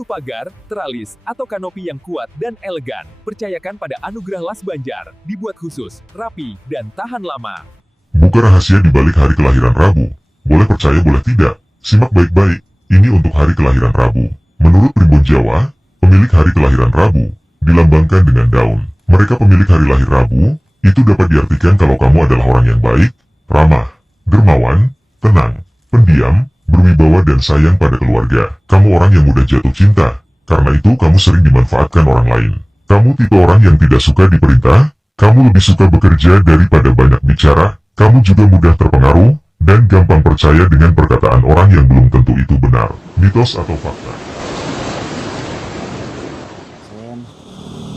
butuh pagar, teralis, atau kanopi yang kuat dan elegan, percayakan pada Anugerah Las Banjar, dibuat khusus, rapi, dan tahan lama. Buka rahasia di balik hari kelahiran Rabu. Boleh percaya boleh tidak, simak baik-baik, ini untuk hari kelahiran Rabu. Menurut Primbon Jawa, pemilik hari kelahiran Rabu dilambangkan dengan daun. Mereka pemilik hari lahir Rabu, itu dapat diartikan kalau kamu adalah orang yang baik, ramah, dermawan, tenang, pendiam, berwibawa dan sayang pada keluarga. Kamu orang yang mudah jatuh cinta, karena itu kamu sering dimanfaatkan orang lain. Kamu tipe orang yang tidak suka diperintah, kamu lebih suka bekerja daripada banyak bicara, kamu juga mudah terpengaruh, dan gampang percaya dengan perkataan orang yang belum tentu itu benar, mitos atau fakta.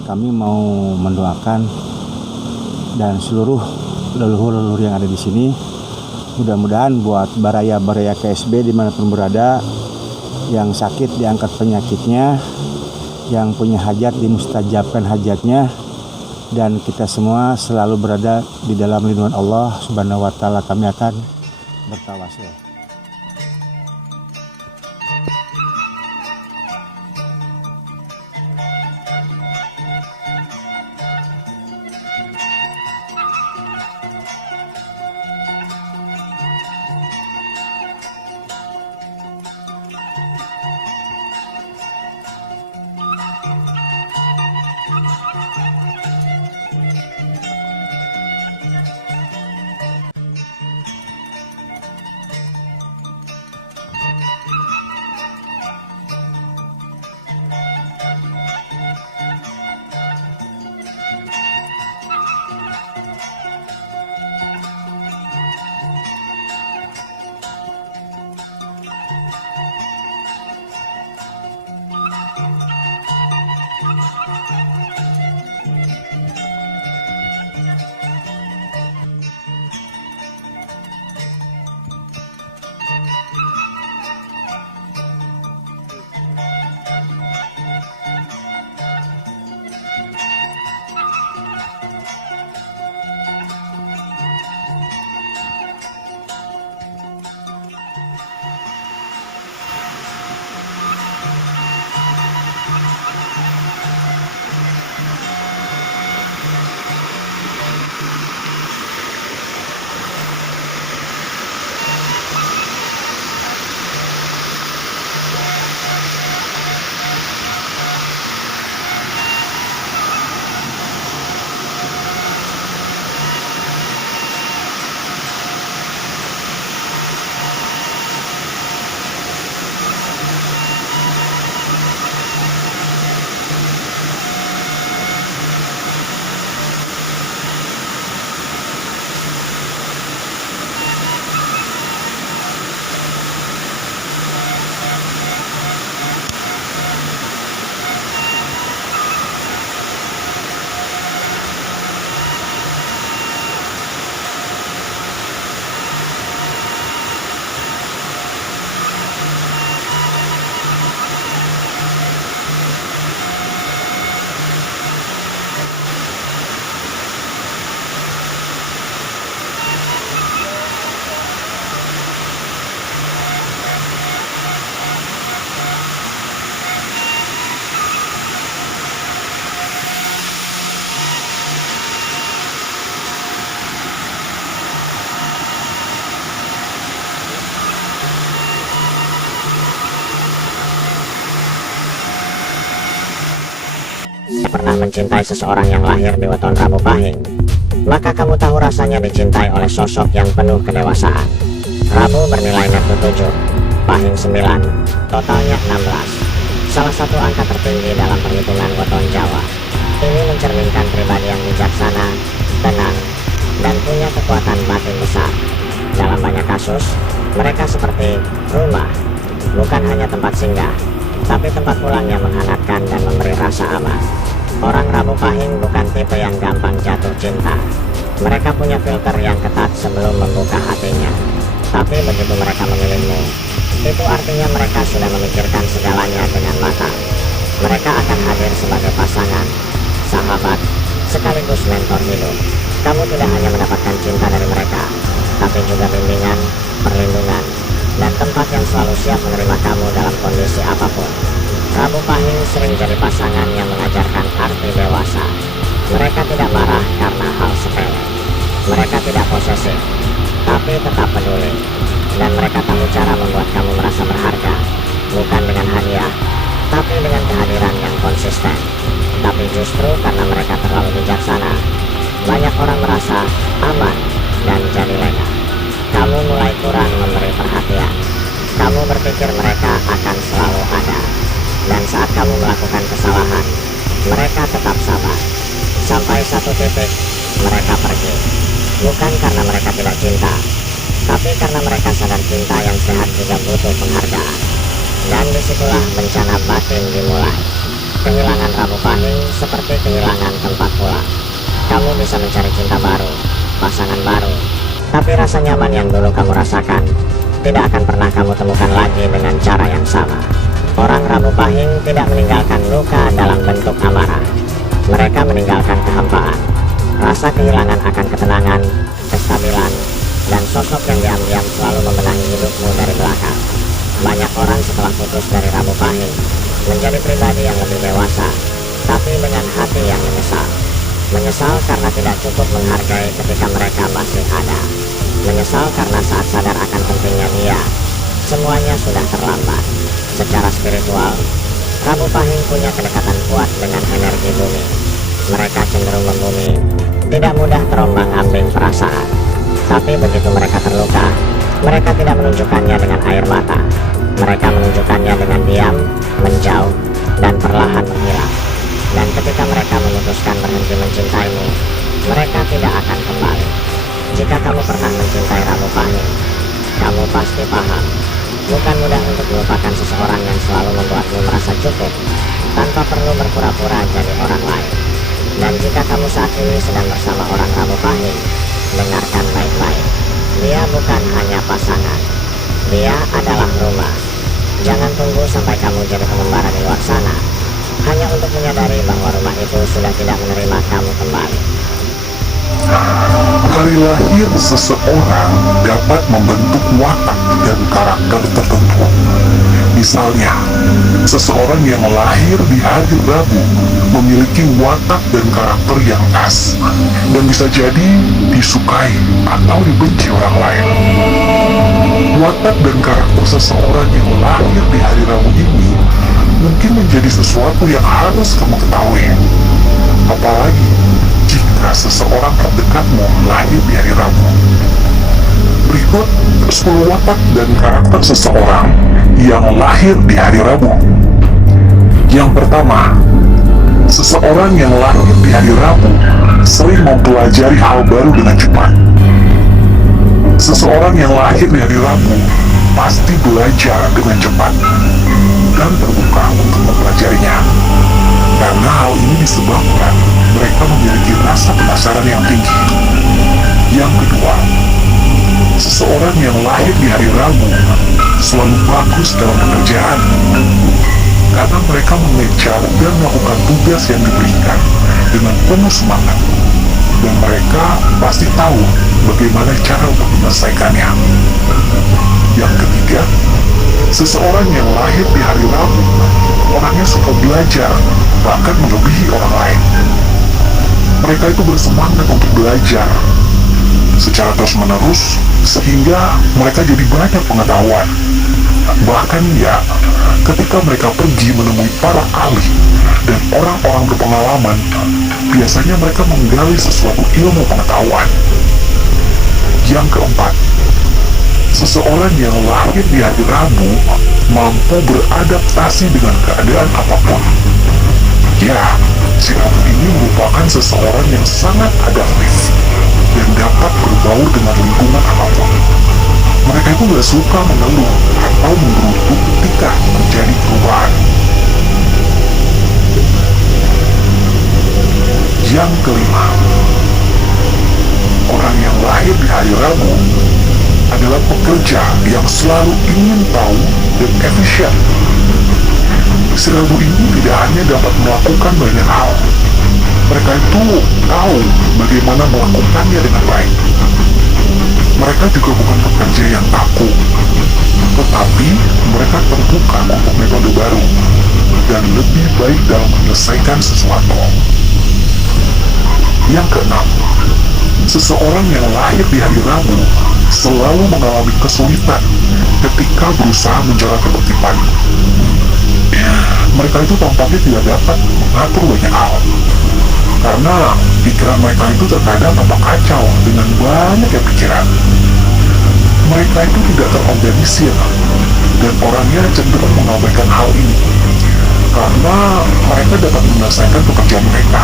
Kami mau mendoakan dan seluruh leluhur-leluhur yang ada di sini, mudah-mudahan buat baraya-baraya KSB dimanapun berada, yang sakit diangkat penyakitnya, yang punya hajat dimustajabkan hajatnya, dan kita semua selalu berada di dalam lindungan Allah Subhanahu wa Ta'ala. Kami akan bertawasul. Pernah mencintai seseorang yang lahir di weton Rabu Pahing, maka kamu tahu rasanya dicintai oleh sosok yang penuh kedewasaan. Rabu bernilai neto 7, Pahing 9, totalnya 16. Salah satu angka tertinggi dalam perhitungan weton Jawa. Ini mencerminkan pribadi yang bijaksana, tenang, dan punya kekuatan batin besar. Dalam banyak kasus, mereka seperti rumah, bukan hanya tempat singgah, tapi tempat pulang yang menghangatkan dan memberi rasa aman. Orang Rabu Pahing bukan tipe yang gampang jatuh cinta. Mereka punya filter yang ketat sebelum membuka hatinya. Tapi begitu mereka memilihmu, itu artinya mereka sudah memikirkan segalanya dengan matang. Mereka akan hadir sebagai pasangan, sahabat, sekaligus mentor hidup. Kamu tidak hanya mendapatkan cinta dari mereka, tapi juga bimbingan, perlindungan, dan tempat yang selalu siap menerima kamu dalam kondisi apapun. Rabu Pahing sering jadi pasangan yang mengajarkan arti dewasa. Mereka tidak marah karena hal sepele. Mereka tidak posesif, tapi tetap peduli. Dan mereka tahu cara membuat kamu merasa berharga. Bukan dengan hadiah, tapi dengan kehadiran yang konsisten. Tapi justru karena mereka terlalu bijaksana, banyak orang merasa aman dan jadi lengah. Kamu mulai kurang memberi perhatian. Kamu berpikir mereka akan selalu ada. Dan saat kamu melakukan kesalahan, mereka tetap sabar. Sampai satu titik, mereka pergi. Bukan karena mereka tidak cinta, tapi karena mereka sadar cinta yang sehat juga butuh penghargaan. Dan disitulah bencana batin dimulai. Kehilangan Rabu Pahing seperti kehilangan tempat pulang. Kamu bisa mencari cinta baru, pasangan baru, tapi rasa nyaman yang dulu kamu rasakan tidak akan pernah kamu temukan lagi dengan cara yang sama. Orang Rabu Pahing tidak meninggalkan luka dalam bentuk amarah. Mereka meninggalkan kehampaan. Rasa kehilangan akan ketenangan, kestabilan, dan sosok yang diam-diam selalu membenahi hidupmu dari belakang. Banyak orang setelah putus dari Rabu Pahing menjadi pribadi yang lebih dewasa, tapi dengan hati yang menyesal. Menyesal karena tidak cukup menghargai ketika mereka masih ada. Menyesal karena saat sadar akan pentingnya dia, semuanya sudah terlambat. Secara spiritual, Rabu Pahing punya kedekatan kuat dengan energi bumi. Mereka cenderung membumi, tidak mudah terombang-ambing perasaan. Tapi begitu mereka terluka, mereka tidak menunjukkannya dengan air mata. Mereka menunjukkannya dengan diam, menjauh, dan perlahan menghilang. Dan ketika mereka memutuskan berhenti mencintaimu, mereka tidak akan kembali. Jika kamu pernah mencintai Rabu Pahing, kamu pasti paham. Bukan mudah untuk melupakan seseorang yang selalu membuatmu merasa cukup, tanpa perlu berpura-pura jadi orang lain. Dan jika kamu saat ini sedang bersama orang Rabu Pahing, dengarkan baik-baik. Dia bukan hanya pasangan, dia adalah rumah. Jangan tunggu sampai kamu jadi pengembara di luar sana, hanya untuk menyadari bahwa rumah itu sudah tidak menerima kamu kembali. Hari lahir seseorang dapat membentuk watak dan karakter tertentu. Misalnya, seseorang yang lahir di hari Rabu memiliki watak dan karakter yang khas, dan bisa jadi disukai atau dibenci orang lain. Watak dan karakter seseorang yang lahir di hari Rabu ini mungkin menjadi sesuatu yang harus kamu ketahui. Apalagi jika seseorang terdekatmu lahir di hari Rabu. Berikut 10 watak dan karakter seseorang yang lahir di hari Rabu. Yang pertama, seseorang yang lahir di hari Rabu sering mempelajari hal baru dengan cepat. Seseorang yang lahir di hari Rabu pasti belajar dengan cepat dan terbuka untuk mempelajarinya. Karena hal ini disebabkan mereka memiliki rasa penasaran yang tinggi. Yang kedua, seseorang yang lahir di hari Rabu selalu bagus dalam pekerjaan. Karena mereka mengejar dan melakukan tugas yang diberikan dengan penuh semangat. Dan mereka pasti tahu bagaimana cara untuk menyelesaikannya. Yang ketiga, seseorang yang lahir di hari Rabu orangnya suka belajar, bahkan melebihi orang lain. Mereka itu bersemangat untuk belajar secara terus-menerus, sehingga mereka jadi banyak pengetahuan. Bahkan ya, ketika mereka pergi menemui para ahli dan orang-orang berpengalaman, biasanya mereka menggali sesuatu ilmu pengetahuan. Yang keempat, seseorang yang lahir di hari Rabu mampu beradaptasi dengan keadaan apapun. Ya, si Rabu ini merupakan seseorang yang sangat adaptif dan dapat berbaur dengan lingkungan apapun. Mereka itu gak suka mengeluh atau menggerutu ketika terjadi perubahan. Yang kelima, orang yang lahir di hari Rabu adalah pekerja yang selalu ingin tahu dan efisien. Si Rabu ini tidak hanya dapat melakukan banyak hal, mereka itu tahu bagaimana melakukannya dengan baik. Mereka juga bukan pekerja yang kaku, Tetapi mereka terbuka untuk metode baru dan lebih baik dalam menyelesaikan sesuatu. Yang keenam, seseorang yang lahir di hari Rabu selalu mengalami kesulitan ketika berusaha menjaga ketertiban. Mereka itu tampaknya tidak dapat mengatur banyak hal, karena pikiran mereka itu terkadang tampak kacau dengan banyak pikiran. Mereka itu tidak terorganisir, dan orangnya cenderung mengabaikan hal ini, karena mereka dapat menyelesaikan pekerjaan mereka.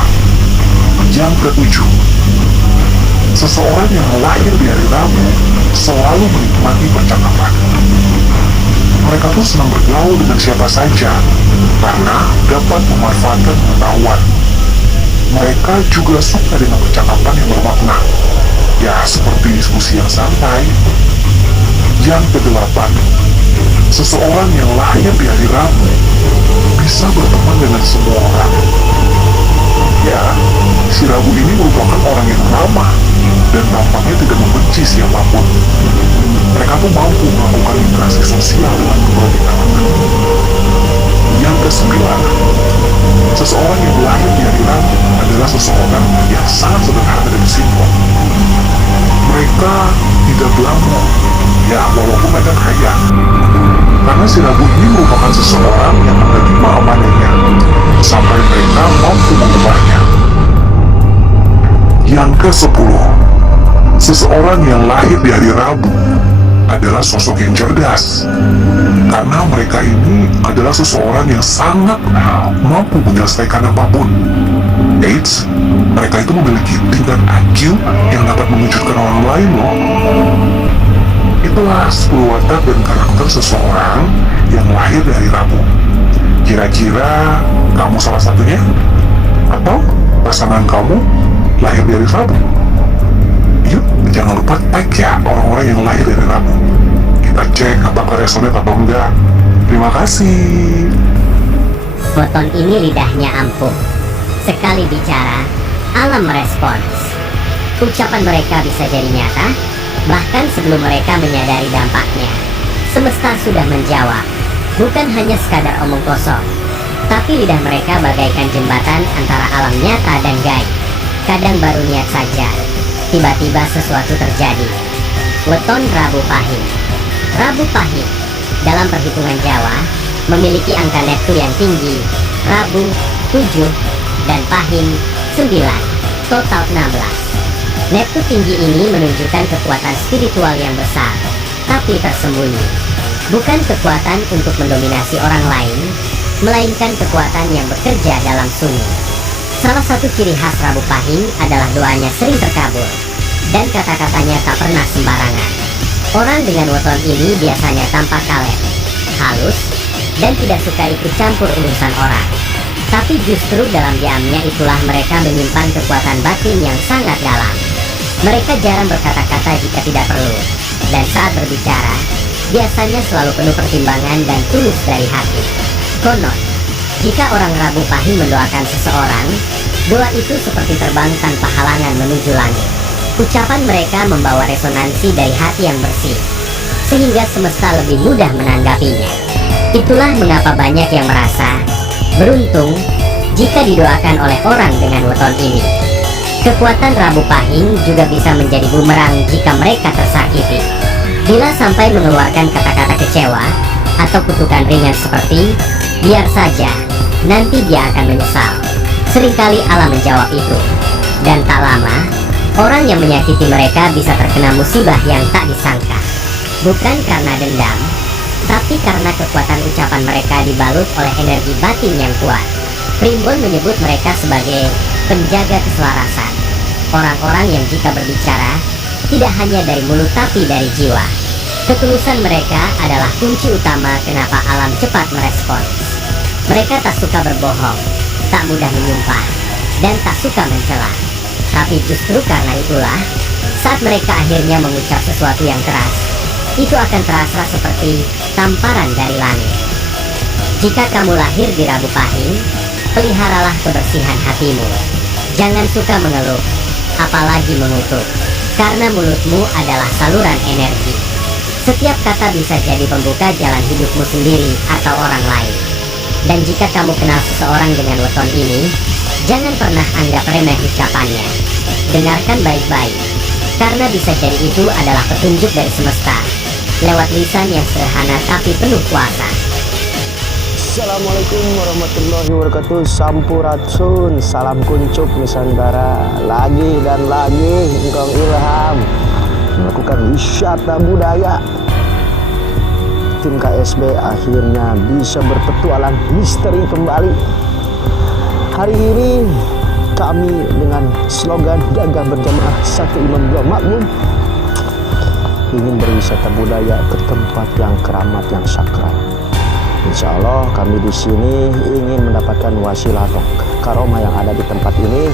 Yang ketujuh, seseorang yang lahir di hari Rabu selalu menikmati percakapan. Mereka tuh senang bergaul dengan siapa saja, karena dapat memanfaatkan pengetahuan. Mereka juga suka dengan percakapan yang bermakna, ya seperti diskusi yang santai. Yang kedelapan, seseorang yang lahir di hari Rabu bisa berteman dengan semua orang. Ya, si Rabu ini merupakan orang yang ramah dan tampaknya tidak membenci siapapun. Mereka tuh mampu melakukan interaksi sosial dengan berbagai kalangan. Yang kesembilan, seseorang yang lahir di hari Rabu adalah seseorang yang sangat sederhana dan simpel. Mereka tidak glamor, ya walaupun mereka kaya. Karena si Rabu ini merupakan seseorang yang menerima amanahnya sampai mereka mampu mengubahnya. Yang ke-10, seseorang yang lahir di hari Rabu adalah sosok yang cerdas, karena mereka ini adalah seseorang yang sangat mampu menyelesaikan apapun. Eits, mereka itu memiliki tingkat IQ yang dapat mengejutkan orang lain loh. Itulah 10 watak dan karakter seseorang yang lahir dari Rabu. Kira-kira kamu salah satunya? Atau pasangan kamu lahir dari Rabu? Yuk, jangan lupa tag ya orang-orang yang lahir dari Rabu. Kita cek apakah resonate atau enggak. Terima kasih. Foton ini lidahnya ampuh. Sekali bicara, alam merespons. Ucapan mereka bisa jadi nyata, bahkan sebelum mereka menyadari dampaknya. Semesta sudah menjawab, bukan hanya sekadar omong kosong, tapi lidah mereka bagaikan jembatan antara alam nyata dan gaib. Kadang baru niat saja, tiba-tiba sesuatu terjadi. Weton Rabu Pahing. Rabu Pahing, dalam perhitungan Jawa, memiliki angka neptu yang tinggi. Rabu 7 dan Pahing 9, total 16. Neptu tinggi ini menunjukkan kekuatan spiritual yang besar, tapi tersembunyi. Bukan kekuatan untuk mendominasi orang lain, melainkan kekuatan yang bekerja dalam sunyi. Salah satu ciri khas Rabu Pahing adalah doanya sering terkabul, dan kata-katanya tak pernah sembarangan. Orang dengan weton ini biasanya tampak kalem, halus, dan tidak suka ikut campur urusan orang. Tapi justru dalam diamnya itulah mereka menyimpan kekuatan batin yang sangat dalam. Mereka jarang berkata-kata jika tidak perlu, dan saat berbicara, biasanya selalu penuh pertimbangan dan tulus dari hati. Konon, jika orang Rabu Pahing mendoakan seseorang, doa itu seperti terbang tanpa halangan menuju langit. Ucapan mereka membawa resonansi dari hati yang bersih, sehingga semesta lebih mudah menanggapinya. Itulah mengapa banyak yang merasa beruntung jika didoakan oleh orang dengan weton ini. Kekuatan Rabu Pahing juga bisa menjadi bumerang jika mereka tersakiti. Bila sampai mengeluarkan kata-kata kecewa atau kutukan ringan seperti biar saja, nanti dia akan menyesal. Seringkali Allah menjawab itu, dan tak lama orang yang menyakiti mereka bisa terkena musibah yang tak disangka. Bukan karena dendam, tapi karena kekuatan ucapan mereka dibalut oleh energi batin yang kuat. Primbon menyebut mereka sebagai penjaga keselarasan. Orang-orang yang jika berbicara tidak hanya dari mulut tapi dari jiwa. Ketulusan mereka adalah kunci utama kenapa alam cepat merespons. Mereka tak suka berbohong, tak mudah menyumpah, dan tak suka mencela. Tapi justru karena itulah, saat mereka akhirnya mengucap sesuatu yang keras, itu akan terasa seperti tamparan dari langit. Jika kamu lahir di Rabu Pahing, peliharalah kebersihan hatimu. Jangan suka mengeluh, apalagi mengutuk, karena mulutmu adalah saluran energi. Setiap kata bisa jadi pembuka jalan hidupmu sendiri atau orang lain. Dan jika kamu kenal seseorang dengan weton ini, jangan pernah anggap remeh ucapannya. Dengarkan baik-baik, karena bisa jadi itu adalah petunjuk dari semesta, lewat lisan yang sederhana tapi penuh kuasa. Assalamualaikum warahmatullahi wabarakatuh. Sampurasun, salam kuncup Nusantara. Lagi dan lagi engkau ilham melakukan wisata budaya. Tim KSB akhirnya bisa berpetualang misteri kembali. Hari ini kami dengan slogan gagah berjamaah satu imam dua makmum ingin berwisata budaya ke tempat yang keramat, yang sakral. Insya Allah kami di sini ingin mendapatkan wasilah atau karomah yang ada di tempat ini.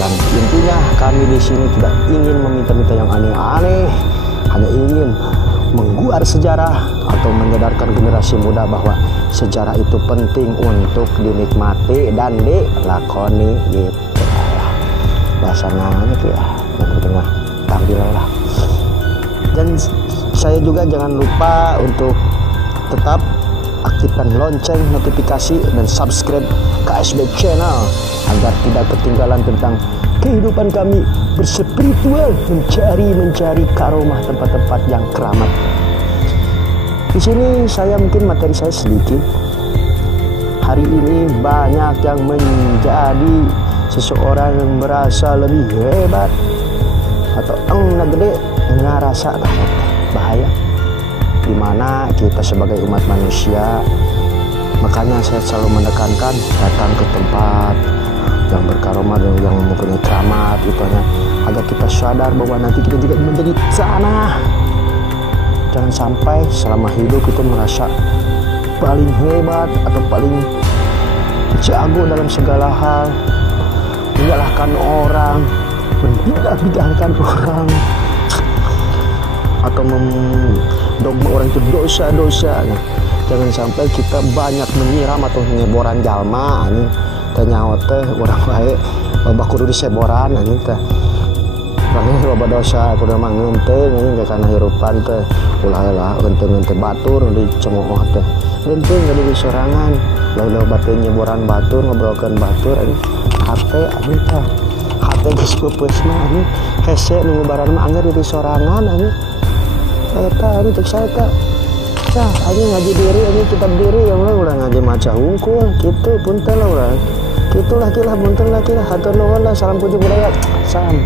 Dan intinya kami di sini tidak ingin meminta-minta yang aneh-aneh, hanya ingin mengguar sejarah atau menyadarkan generasi muda bahwa sejarah itu penting untuk dinikmati dan dilakoni gitu lah. Bahasanya gitu ya, yang penting tampil lah. Dan saya juga jangan lupa untuk tetap aktifkan lonceng notifikasi dan subscribe KSB Channel agar tidak ketinggalan tentang kehidupan kami berspiritual, mencari karomah tempat-tempat yang keramat. Di sini saya mungkin materi saya sedikit. Hari ini banyak yang menjadi seseorang yang merasa lebih hebat atau gede ngerasa bahaya. Dimana kita sebagai umat manusia, makanya saya selalu menekankan datang ke tempat yang berkaromah dan yang mempunyai keramat gitu, agar kita sadar bahwa nanti kita juga menjadi tanah. Jangan sampai selama hidup itu merasa paling hebat atau paling jago dalam segala hal, menyalahkan orang, membidah-bidahkan orang, atau dogma orang itu dosa-dosa. Jangan sampai kita banyak menyiram atau nyeboran jalma ini tanya teh orang baik loba kudu diseboran anjing teh. Orangnya loba dosa kudu mah ngeunteng anjing ka kana hirupan teh. Ulah eunteng-eunteng batur dicemooh teh. Eunteng gede di sorangan. Loba teh nyeboran batur ngobrolkeun batur anjing. Hate anjing teh. Hate geus peupeusna anjing. Hese nu ngubaran mah angger di sorangan anjing. Eta anjing cek saya teh. Cah, anjing ngaji diri, anjing kitab diri yang ulah ngaji maca hungkul, gitu punten lah ulah. Gitulah punten lah, hatur nuhun lah, salam kunjung budaya. Salam.